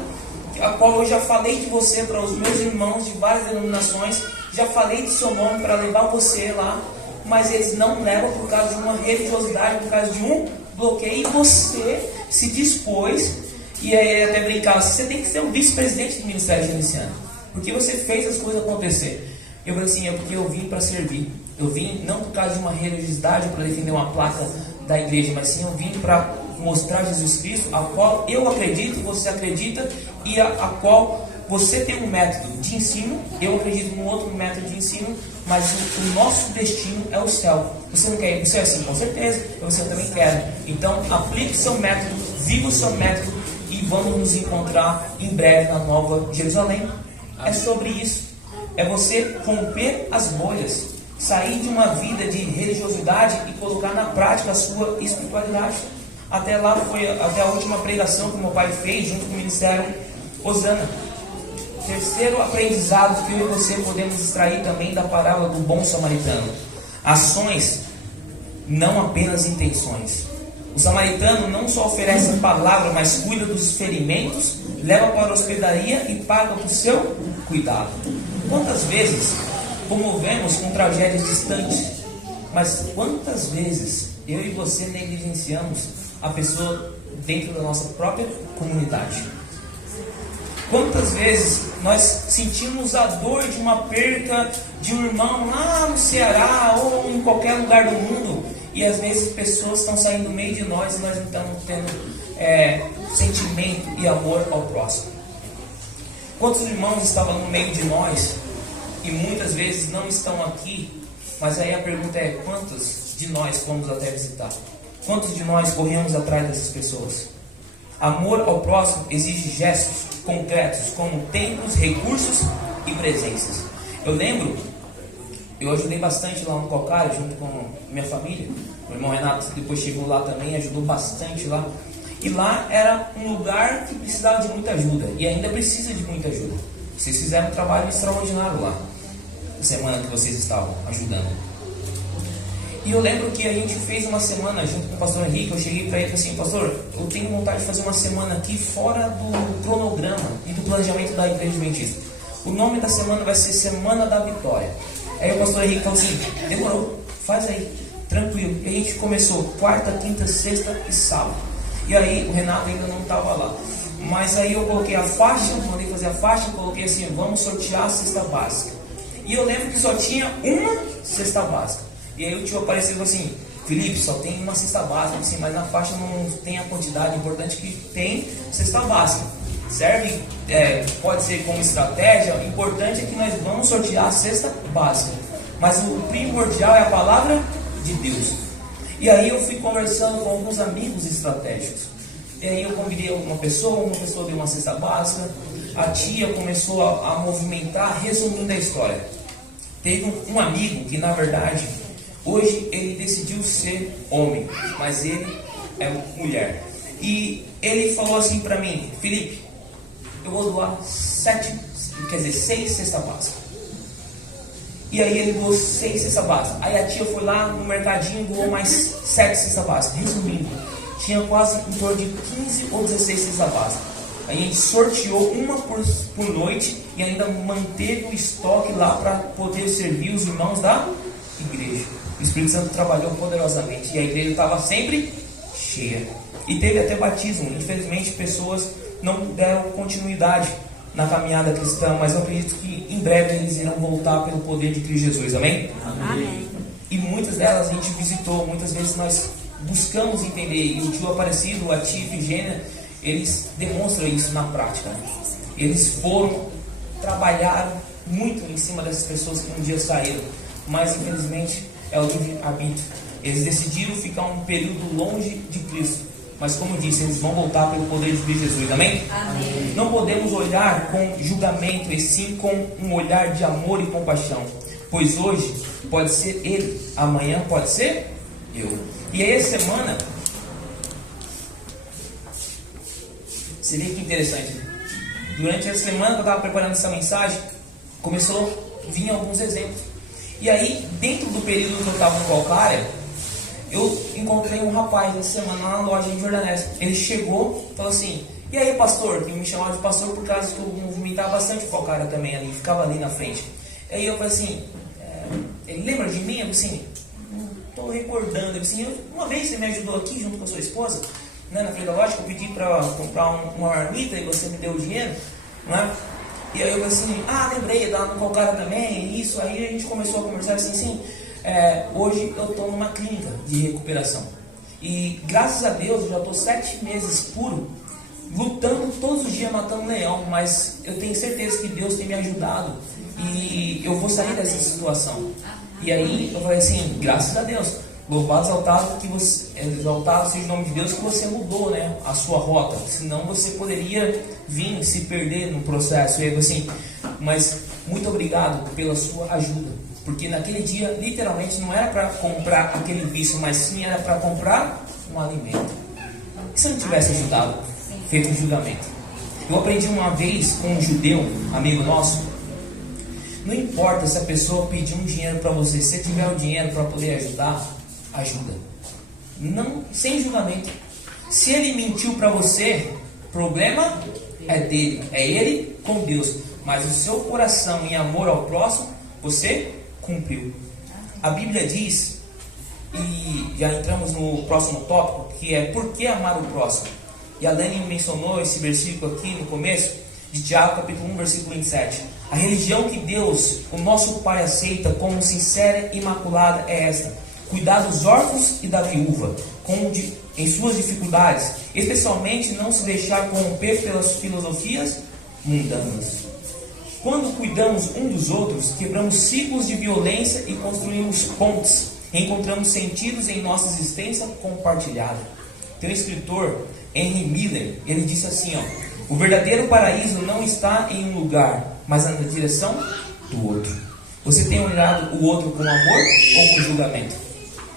a qual eu já falei de você para os meus irmãos de várias denominações, já falei de seu nome para levar você lá, mas eles não levam por causa de uma religiosidade, por causa de um bloqueio. E você se dispôs, e aí até brincar, você tem que ser o vice-presidente do Ministério Genesiano, porque você fez as coisas acontecer. Eu falei assim: é porque eu vim para servir. Eu vim não por causa de uma religiosidade para defender uma placa da igreja, mas sim eu vim para mostrar Jesus Cristo, a qual eu acredito, você acredita, e a qual você tem um método de ensino, eu acredito num outro método de ensino, mas o nosso destino é o céu. Você não quer ir para o céu? Sim, com certeza. Eu também quero. Então, aplique o seu método, viva o seu método e vamos nos encontrar em breve na Nova Jerusalém. É sobre isso. É você romper as bolhas, sair de uma vida de religiosidade e colocar na prática a sua espiritualidade. Até lá foi até a última pregação que meu pai fez junto com o Ministério Osana. Terceiro aprendizado que eu e você podemos extrair também da parábola do bom samaritano: ações, não apenas intenções. O samaritano não só oferece a palavra, mas cuida dos ferimentos, leva para a hospedaria e paga por seu cuidado. Quantas vezes comovemos com tragédias distantes, mas quantas vezes eu e você negligenciamos a pessoa dentro da nossa própria comunidade? Quantas vezes nós sentimos a dor de uma perca de um irmão lá no Ceará ou em qualquer lugar do mundo, e às vezes pessoas estão saindo do meio de nós e nós não estamos tendo sentimento e amor ao próximo? Quantos irmãos estavam no meio de nós e muitas vezes não estão aqui, mas aí a pergunta é: quantos de nós fomos até visitar? Quantos de nós corremos atrás dessas pessoas? Amor ao próximo exige gestos concretos, como tempos, recursos e presenças. Eu lembro, eu ajudei bastante lá no Cocara, junto com minha família. O irmão Renato depois chegou lá também, ajudou bastante lá. E lá era um lugar que precisava de muita ajuda, e ainda precisa de muita ajuda. Vocês fizeram um trabalho extraordinário lá, na semana que vocês estavam ajudando. E eu lembro que a gente fez uma semana junto com o pastor Henrique. Eu cheguei para ele e falei assim: pastor, eu tenho vontade de fazer uma semana aqui fora do cronograma e do planejamento da Igreja Adventista. O nome da semana vai ser Semana da Vitória. Aí o pastor Henrique falou assim: demorou, faz aí, tranquilo. E a gente começou quarta, quinta, sexta e sábado. E aí o Renato ainda não estava lá. Mas aí eu coloquei a faixa, mandei fazer a faixa, coloquei assim: vamos sortear a cesta básica. E eu lembro que só tinha uma cesta básica. E aí o tio apareceu e falou assim: Felipe, só tem uma cesta básica, assim, mas na faixa não tem a quantidade. Importante que tem cesta básica. Serve, pode ser como estratégia. O importante é que nós vamos sortear a cesta básica. Mas o primordial é a palavra de Deus. E aí eu fui conversando com alguns amigos estratégicos. E aí eu convidei uma pessoa deu uma cesta básica. A tia começou a movimentar, resumindo a história. Teve um amigo que, na verdade, hoje ele decidiu ser homem, mas ele é mulher. E ele falou assim para mim: Felipe, eu vou doar 6 cestas básicas. E aí ele doou 6 cestas básicas. Aí a tia foi lá no mercadinho e doou mais 7 cestas básicas. Resumindo, tinha quase em torno de 15 ou 16 cestas básicas. Aí a gente sorteou uma por noite e ainda manteve o estoque lá para poder servir os irmãos da igreja. O Espírito Santo trabalhou poderosamente e a igreja estava sempre cheia. E teve até batismo. Infelizmente, pessoas não deram continuidade na caminhada cristã, mas eu acredito que em breve eles irão voltar pelo poder de Cristo Jesus. Amém? Amém. E muitas delas a gente visitou, muitas vezes nós buscamos entender. E o tio Aparecido, a tia Ifigênia, eles demonstram isso na prática. Eles trabalharam muito em cima dessas pessoas que um dia saíram, mas infelizmente é o livre-arbítrio. Eles decidiram ficar um período longe de Cristo, mas como eu disse, eles vão voltar pelo poder de Cristo Jesus. Amém? Amém. Não podemos olhar com julgamento, e sim com um olhar de amor e compaixão, pois hoje pode ser ele, amanhã pode ser eu. E aí essa semana, você vê que interessante, durante essa semana que eu estava preparando essa mensagem, começou a vir alguns exemplos. E aí, dentro do período que eu estava no Calcária, eu encontrei um rapaz essa semana lá na loja em Jordanés. Ele chegou e falou assim: e aí, pastor? Que me chamava de pastor por causa que eu movimentava bastante o Calcária também ali, ficava ali na frente. Aí eu falei assim: ele lembra de mim? Eu falei assim: não estou recordando. Eu falei assim: uma vez você me ajudou aqui junto com a sua esposa, né, na frente da loja, que eu pedi para comprar uma marmita e você me deu o dinheiro, não é? E aí eu falei assim: lembrei, lá no Calcária também, isso. Aí a gente começou a conversar assim, hoje eu estou numa clínica de recuperação. E graças a Deus eu já estou 7 meses puro, lutando todos os dias, matando um leão. Mas eu tenho certeza que Deus tem me ajudado e eu vou sair dessa situação. E aí eu falei assim: graças a Deus. Louvado, exaltado seja o nome de Deus que você mudou, né, a sua rota. Senão você poderia vir se perder no processo. E assim, mas muito obrigado pela sua ajuda. Porque naquele dia, literalmente, não era para comprar aquele vício, mas sim era para comprar um alimento. E se eu não tivesse ajudado, feito um julgamento? Eu aprendi uma vez com um judeu, amigo nosso. Não importa se a pessoa pedir um dinheiro para você, se você tiver o dinheiro para poder ajudar, ajuda. Não, sem julgamento. Se ele mentiu para você, o problema é dele, é ele com Deus. Mas o seu coração em amor ao próximo, você cumpriu. A Bíblia diz, e já entramos no próximo tópico, que é por que amar o próximo. E a Lani mencionou esse versículo aqui no começo, de Tiago capítulo 1, versículo 27. A religião que Deus, o nosso Pai, aceita como sincera e imaculada é esta: cuidar dos órfãos e da viúva, em suas dificuldades, especialmente não se deixar corromper pelas filosofias mundanas. Quando cuidamos um dos outros, quebramos ciclos de violência e construímos pontes, encontramos sentidos em nossa existência compartilhada. Tem um escritor, Henry Miller, ele disse assim, o verdadeiro paraíso não está em um lugar, mas na direção do outro. Você tem olhado o outro com amor ou com julgamento?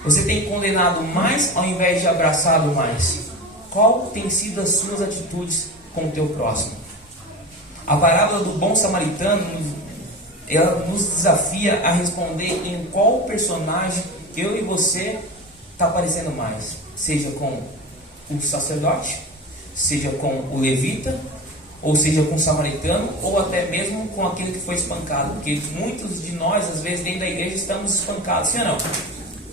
Você tem condenado mais ao invés de abraçado mais? Qual tem sido as suas atitudes com o teu próximo? A parábola do bom samaritano, ela nos desafia a responder em qual personagem eu e você está parecendo mais. Seja com o sacerdote, seja com o levita, ou seja com o samaritano, ou até mesmo com aquele que foi espancado. Porque muitos de nós, às vezes, dentro da igreja, estamos espancados, sim ou não?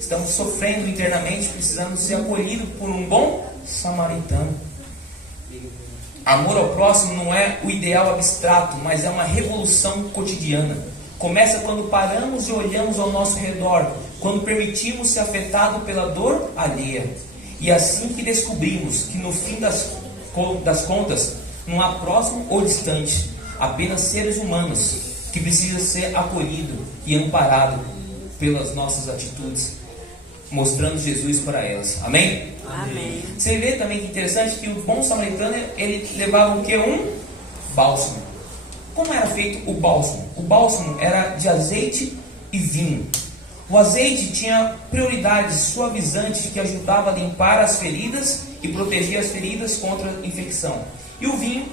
Estamos sofrendo internamente, precisamos ser acolhidos por um bom samaritano. Amor ao próximo não é o ideal abstrato, mas é uma revolução cotidiana. Começa quando paramos e olhamos ao nosso redor, quando permitimos ser afetados pela dor alheia. E assim que descobrimos que no fim das contas, não há próximo ou distante, apenas seres humanos que precisam ser acolhidos e amparados pelas nossas atitudes, mostrando Jesus para elas. Amém? Amém. Você vê também que interessante que o bom samaritano, ele levava o que? Um bálsamo. Como era feito o bálsamo? O bálsamo era de azeite e vinho. O azeite tinha prioridades suavizantes que ajudava a limpar as feridas e proteger as feridas contra a infecção. E o vinho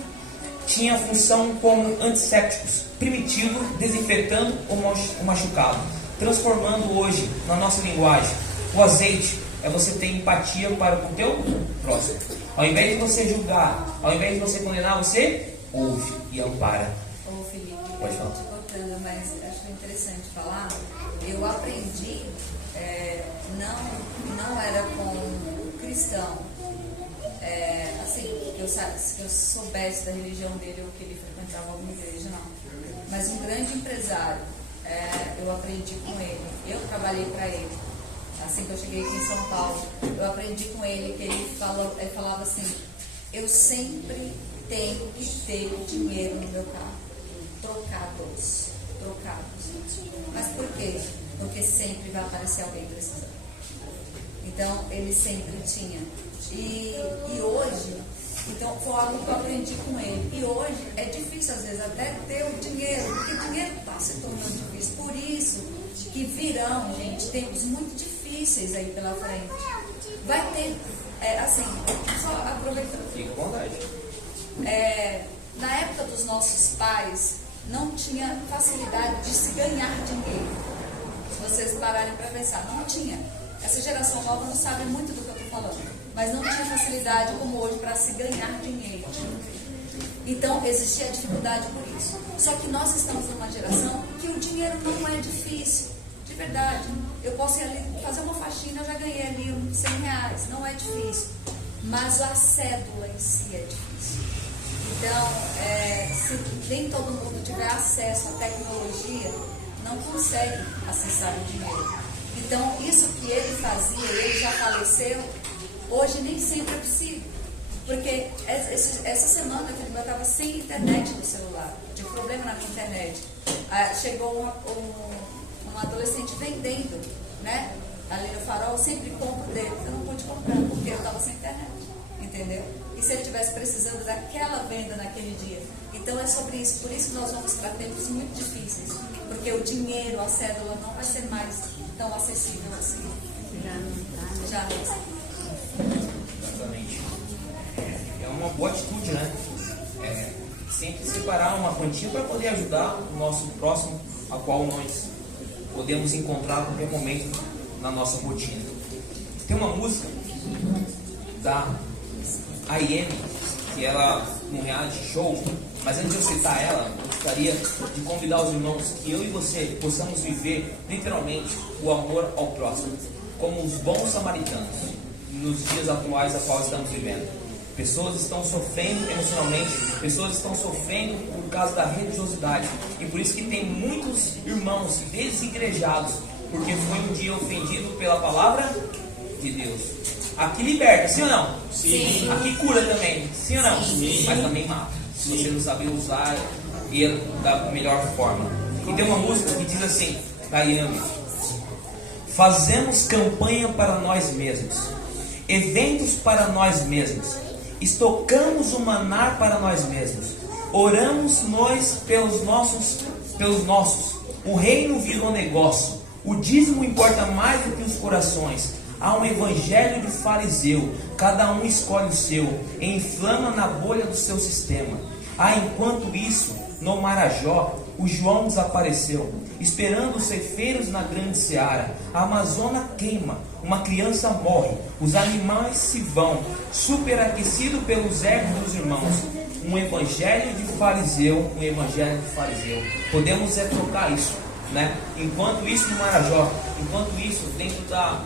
tinha função como antissépticos, primitivo, desinfetando o machucado. Transformando hoje, na nossa linguagem, o azeite é você ter empatia para o teu próximo. Ao invés de você julgar, ao invés de você condenar, você ouve e ampara. Ô Felipe, Pode falar. te cortando, mas acho interessante falar. Eu aprendi, não era com cristão, assim, que eu soubesse da religião dele ou que ele frequentava alguma igreja, não. Mas um grande empresário, eu aprendi com ele, eu trabalhei para ele. Assim que eu cheguei aqui em São Paulo, eu aprendi com ele que ele falava assim: eu sempre tenho que ter dinheiro no meu carro, trocados. Mas por quê? Porque sempre vai aparecer alguém precisando. Então ele sempre tinha. E hoje, então foi algo que eu aprendi com ele. E hoje é difícil às vezes até ter o dinheiro, porque o dinheiro está se tornando difícil. Por isso que virão, gente, tempos muito difíceis aí pela frente. Vai ter, assim, só aproveitando. Fique com vontade. Na época dos nossos pais, não tinha facilidade de se ganhar dinheiro. Se vocês pararem para pensar, não tinha. Essa geração nova não sabe muito do que eu estou falando, mas não tinha facilidade como hoje para se ganhar dinheiro. Então existia dificuldade por isso. Só que nós estamos numa geração que o dinheiro não é difícil. De verdade, eu posso ir ali fazer uma faxina, eu já ganhei ali uns R$100, não é difícil. Mas a cédula em si é difícil. Então, se nem todo mundo tiver acesso à tecnologia, não consegue acessar o dinheiro. Então, isso que ele fazia, ele já faleceu, hoje nem sempre é possível. Porque essa semana eu estava sem internet no celular, tive problema na minha internet. Chegou um adolescente vendendo, né? ali no Farol, eu sempre compro dele. Eu não pude comprar porque eu estava sem internet, entendeu? E se ele estivesse precisando daquela venda naquele dia? Então é sobre isso, por isso que nós vamos para tempos muito difíceis, porque o dinheiro, a cédula não vai ser mais tão acessível assim. Já não está. Exatamente. É uma boa atitude, né? Sempre separar uma quantia para poder ajudar o nosso próximo, a qual nós podemos encontrar a qualquer momento na nossa rotina. Tem uma música da IM, que ela num reality show, mas antes de eu citar ela, eu gostaria de convidar os irmãos que eu e você possamos viver literalmente o amor ao próximo, como os bons samaritanos, nos dias atuais a qual estamos vivendo. Pessoas estão sofrendo emocionalmente, pessoas estão sofrendo por causa da religiosidade, e por isso que tem muitos irmãos desigrejados, porque foi um dia ofendido pela palavra de Deus. Aqui liberta, sim ou não? Sim. Aqui cura também, sim ou não? Sim. Mas também mata, se você não saber usar ele da melhor forma. E tem uma música que diz assim, da Yami: fazemos campanha para nós mesmos, eventos para nós mesmos, estocamos o maná para nós mesmos, oramos nós pelos nossos, o reino virou negócio, o dízimo importa mais do que os corações. Há um evangelho de fariseu, cada um escolhe o seu, e inflama na bolha do seu sistema. Enquanto isso, no Marajó, o João desapareceu, esperando os ceifeiros na grande seara. A Amazônia queima, uma criança morre, os animais se vão, superaquecido pelos egos dos irmãos. Um evangelho de fariseu, Podemos trocar isso, né? Enquanto isso no Marajó, enquanto isso dentro da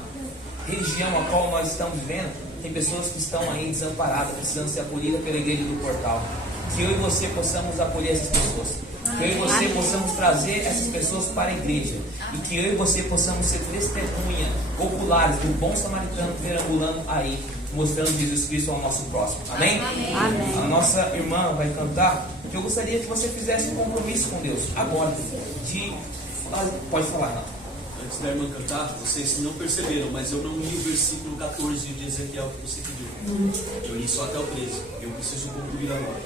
religião a qual nós estamos vivendo, tem pessoas que estão aí desamparadas, precisando ser acolhidas pela igreja do Portal. Que eu e você possamos acolher essas pessoas, que eu e você possamos trazer essas pessoas para a igreja, e que eu e você possamos ser testemunha oculares do bom samaritano perambulando aí, mostrando Jesus Cristo ao nosso próximo. Amém? Amém. A nossa irmã vai cantar, que eu gostaria que você fizesse um compromisso com Deus agora, pode falar, não. Antes da irmã cantar, vocês não perceberam, mas eu não li o versículo 14 de Ezequiel que você pediu. Eu li só até o 13. Eu preciso concluir agora.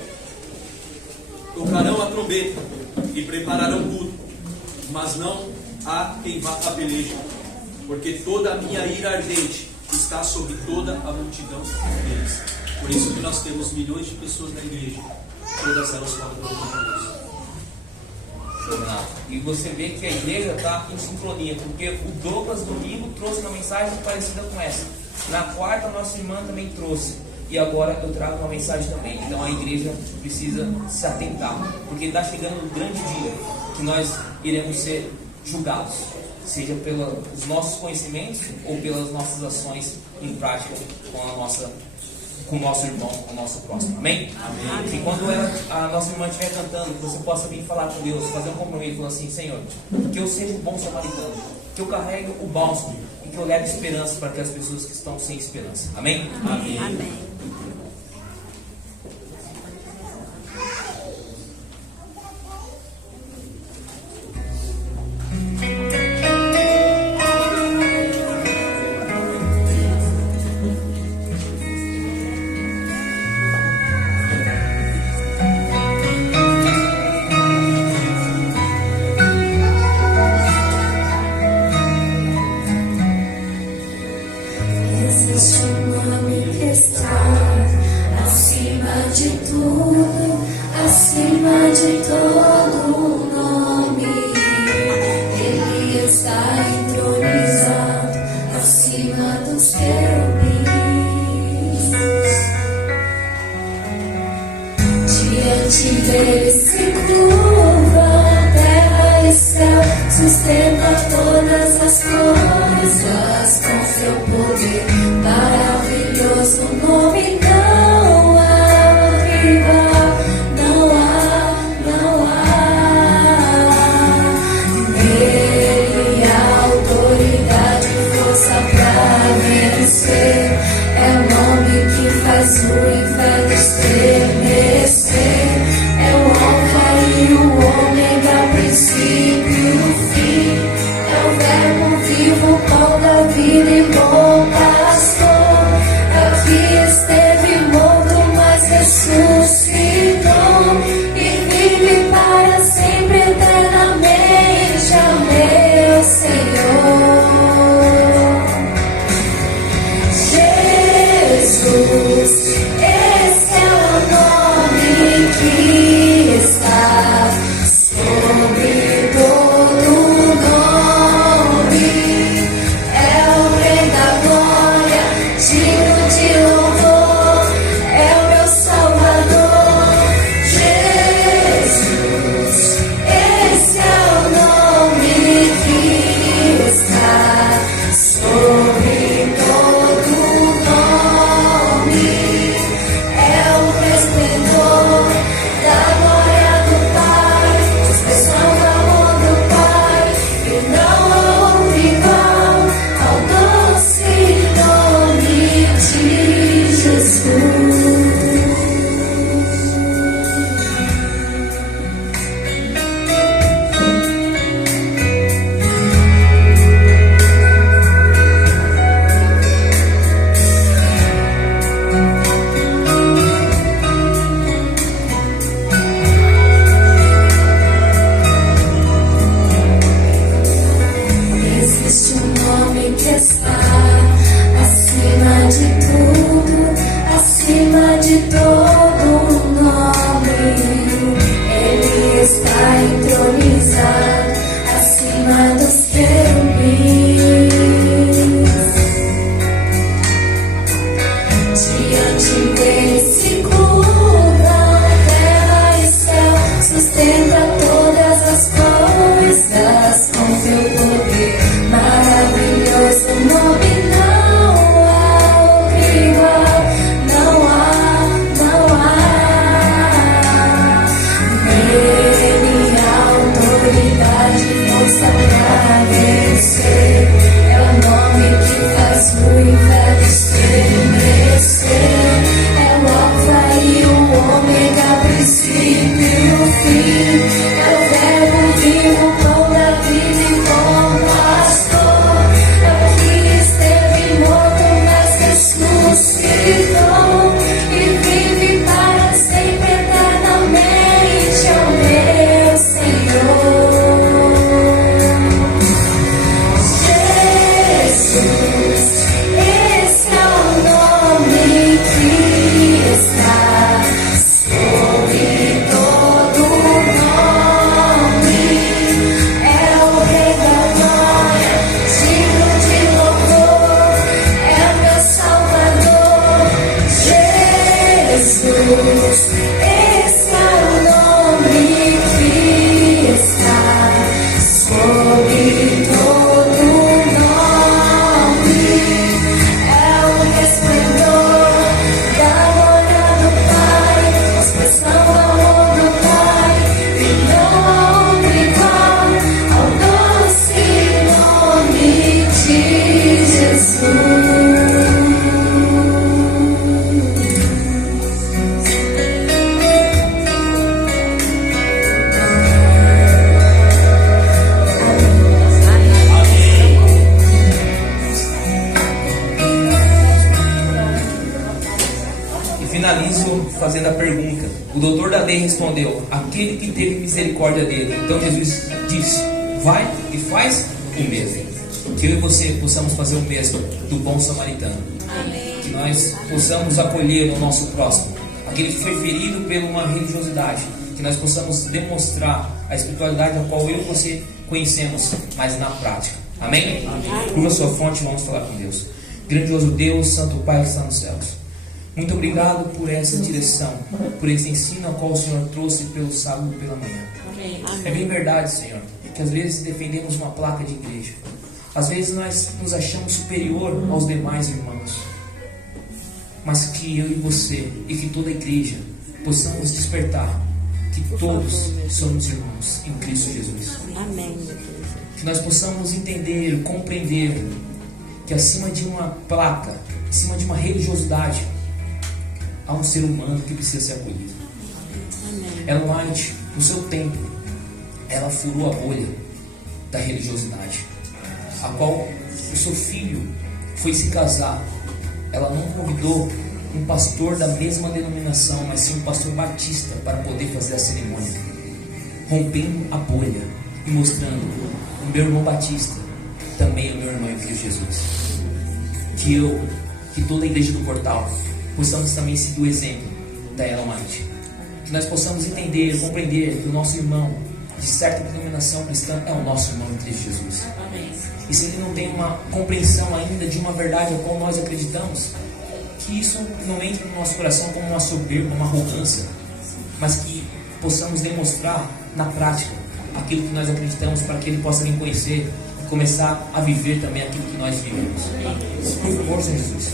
Tocarão a trombeta e prepararão tudo, mas não há quem vá à peleja, porque toda a minha ira ardente está sobre toda a multidão deles. Por isso que nós temos milhões de pessoas na igreja, todas elas fora do reino de Deus. E você vê que a igreja está em sincronia, porque o Douglas domingo trouxe uma mensagem parecida com essa. Na quarta, a nossa irmã também trouxe. E agora eu trago uma mensagem também. Então a igreja precisa se atentar, porque está chegando um grande dia que nós iremos ser julgados, seja pelos nossos conhecimentos ou pelas nossas ações em prática com o nosso irmão, com o nosso próximo. Amém? Amém. E quando a nossa irmã estiver cantando, que você possa vir falar com Deus, fazer um compromisso, falar assim: Senhor, que eu seja um bom samaritano, que eu carregue o bálsamo e que eu leve esperança para aquelas pessoas que estão sem esperança. Amém? Amém. Amém. Existe um nome que está acima de tudo, acima de todo nome. Ele está entronizado acima dos querubins. Diante dele se curva terra e céu, sustenta todas as coisas com seu poder maravilhoso. Nome não há rival, não há. Nele há autoridade e força pra vencer. É o nome que faz o inferno estremecer. É o alfa e o ômega, princípio e o fim. É o verbo vivo, pão da vida. sim, é o verbo vivo, pão da vida e bom pastor. É o que esteve morto, mas ressuscitou e vive para sempre eternamente, é o meu Senhor. Jesus, esse é o nome que está sobre todo nome. É o Rei da glória, digno de louvor, é o meu Salvador. Jesus, esse é o nome que está sobre todo nome. É o resplendor da glória do Pai, expressão do amor do Pai, e não há outro igual ao doce nome de Jesus. E finalizo fazendo a pergunta. O doutor da lei respondeu: aquele que teve misericórdia dele. Então Jesus disse: vai e faz o mesmo. Que eu e você possamos fazer o mesmo do bom samaritano. Que nós possamos acolher o nosso próximo, aquele que foi ferido por uma religiosidade. Que nós possamos demonstrar a espiritualidade a qual eu e você conhecemos, mas na prática. Amém? Curva sua fonte e vamos falar com Deus. Grandioso Deus, Santo Pai que está nos céus, muito obrigado por essa direção, por esse ensino ao qual o Senhor trouxe pelo sábado pela manhã. É bem verdade, Senhor, que às vezes defendemos uma placa de igreja. Às vezes nós nos achamos superior aos demais irmãos. Mas que eu e você e que toda a igreja possamos despertar que todos somos irmãos em Cristo Jesus. Que nós possamos entender, compreender que acima de uma placa, acima de uma religiosidade, há um ser humano que precisa ser acolhido. Ellen White, no seu tempo, ela furou a bolha da religiosidade, a qual o seu filho foi se casar. Ela não convidou um pastor da mesma denominação, mas sim um pastor batista para poder fazer a cerimônia, rompendo a bolha e mostrando: o meu irmão batista também é meu irmão em Cristo Jesus. Que eu, que toda a igreja do Portal possamos também seguir o exemplo da Ellen White. Que nós possamos entender, compreender que o nosso irmão de certa denominação cristã é o nosso irmão em Cristo Jesus. E se ele não tem uma compreensão ainda de uma verdade a qual nós acreditamos, que isso não entre no nosso coração como uma soberba, uma arrogância, mas que possamos demonstrar na prática aquilo que nós acreditamos, para que ele possa me conhecer e começar a viver também aquilo que nós vivemos. Por favor, Senhor Jesus,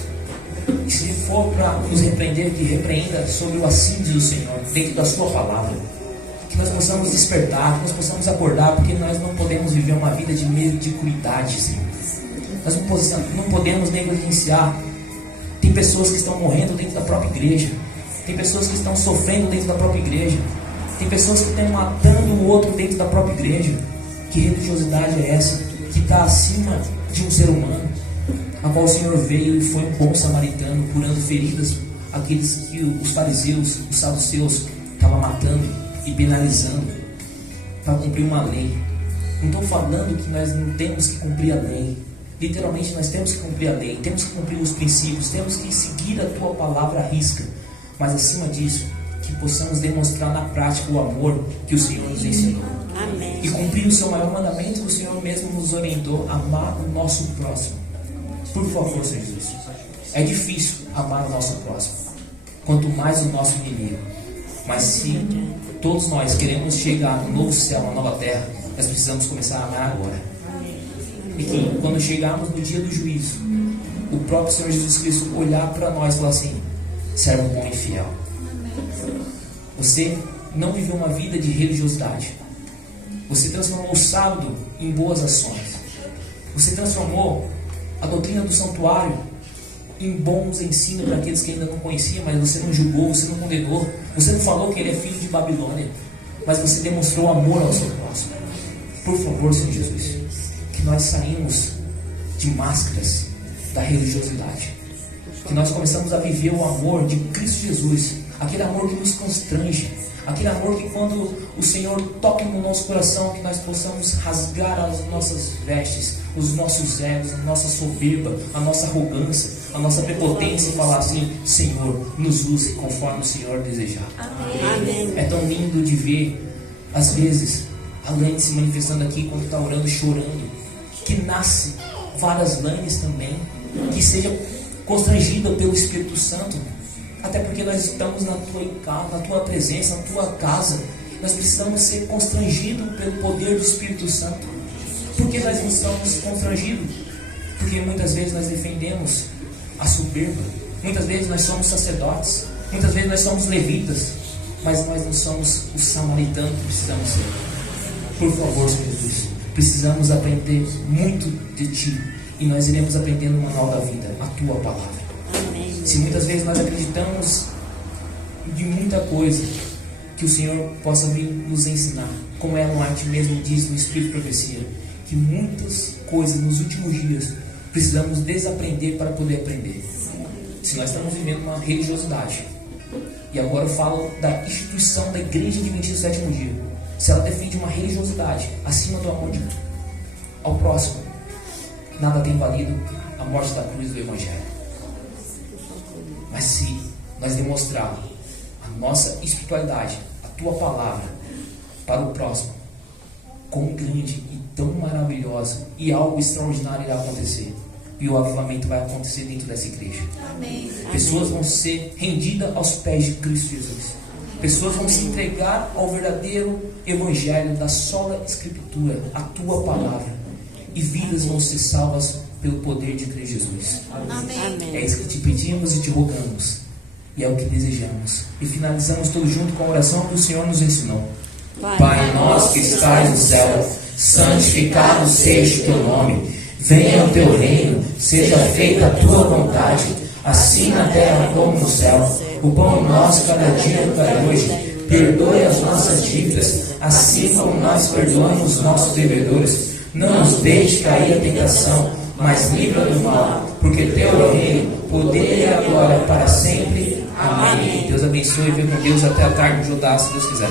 e se for para nos repreender, que repreenda sobre o assim diz o Senhor, dentro da sua palavra. Que nós possamos despertar, que nós possamos acordar, porque nós não podemos viver uma vida de mediocridade, Senhor. Nós não podemos negligenciar. Tem pessoas que estão morrendo dentro da própria igreja. Tem pessoas que estão sofrendo dentro da própria igreja. Tem pessoas que estão matando o outro dentro da própria igreja. Que religiosidade é essa? Que está acima de um ser humano, a qual o Senhor veio e foi um bom samaritano, curando feridas, aqueles que os fariseus, os saduceus estavam matando e penalizando para cumprir uma lei. Não estou falando que nós não temos que cumprir a lei. Literalmente nós temos que cumprir a lei, temos que cumprir os princípios, temos que seguir a tua palavra à risca. Mas acima disso, que possamos demonstrar na prática o amor que o Senhor nos ensinou. Amém. E cumprir o seu maior mandamento que o Senhor mesmo nos orientou: amar o nosso próximo. Por favor, Senhor Jesus. É difícil amar o nosso próximo, quanto mais o nosso inimigo. Mas se todos nós queremos chegar no novo céu, na nova terra, nós precisamos começar a amar agora. E que quando chegarmos no dia do juízo, o próprio Senhor Jesus Cristo olhar para nós e falar assim: servo bom e fiel. Você não viveu uma vida de religiosidade. Você transformou o sábado em boas ações. Você transformou a doutrina do santuário em bons ensinos para aqueles que ainda não conheciam, mas você não julgou, você não condenou, você não falou que ele é filho de Babilônia. mas você demonstrou amor ao seu próximo. Por favor, Senhor Jesus, que nós saímos de máscaras da religiosidade, que nós começamos a viver o amor de Cristo Jesus, aquele amor que nos constrange, aquele amor que quando o Senhor toque no nosso coração, que nós possamos rasgar as nossas vestes, os nossos egos, a nossa soberba, a nossa arrogância, a nossa prepotência, e falar assim: Senhor, nos use conforme o Senhor desejar. Amém. É tão lindo de ver, às vezes, a Laine se manifestando aqui quando está orando, chorando, que nasce várias Laines também, que seja constrangida pelo Espírito Santo, até porque nós estamos na tua presença, na tua casa. Nós precisamos ser constrangidos pelo poder do Espírito Santo. Por que nós não somos constrangidos? Porque muitas vezes nós defendemos a soberba, muitas vezes nós somos sacerdotes, muitas vezes nós somos levitas, mas nós não somos os samaritanos que precisamos ser. Por favor, Senhor Jesus, precisamos aprender muito de Ti, e nós iremos aprender no manual da vida, a Tua palavra. Se muitas vezes nós acreditamos de muita coisa, que o Senhor possa vir nos ensinar, como Ellen White mesmo diz no Espírito de Profecia, que muitas coisas nos últimos dias precisamos desaprender para poder aprender. Se nós estamos vivendo uma religiosidade, e agora eu falo da instituição da Igreja Adventista do Sétimo Dia, se ela defende uma religiosidade acima do amor ao próximo, nada tem valido a morte da cruz do Evangelho. Mas se nós demonstrar a nossa espiritualidade, a Tua palavra, para o próximo, quão grande e tão maravilhosa, e algo extraordinário irá acontecer, e o avivamento vai acontecer dentro dessa igreja. Amém. Pessoas vão ser rendidas aos pés de Cristo Jesus. Pessoas vão se entregar ao verdadeiro Evangelho da sola Escritura, a Tua palavra, e vidas vão ser salvas pelo poder de Cristo Jesus. Amém. É isso que te pedimos e te rogamos, e é o que desejamos. E finalizamos todos junto com a oração que o Senhor nos ensinou. Pai nosso que estais no céu, santificado seja o Teu nome. Venha o Teu reino, seja feita a Tua vontade, assim na terra como no céu. O pão nosso cada dia nos dai hoje. Perdoe as nossas dívidas, assim como nós perdoamos os nossos devedores. Não nos deixe cair a tentação, mas livra do mal, porque Teu é o reino, o poder e a glória para sempre. Amém. Deus abençoe e vem com Deus até a tarde de Judá, se Deus quiser.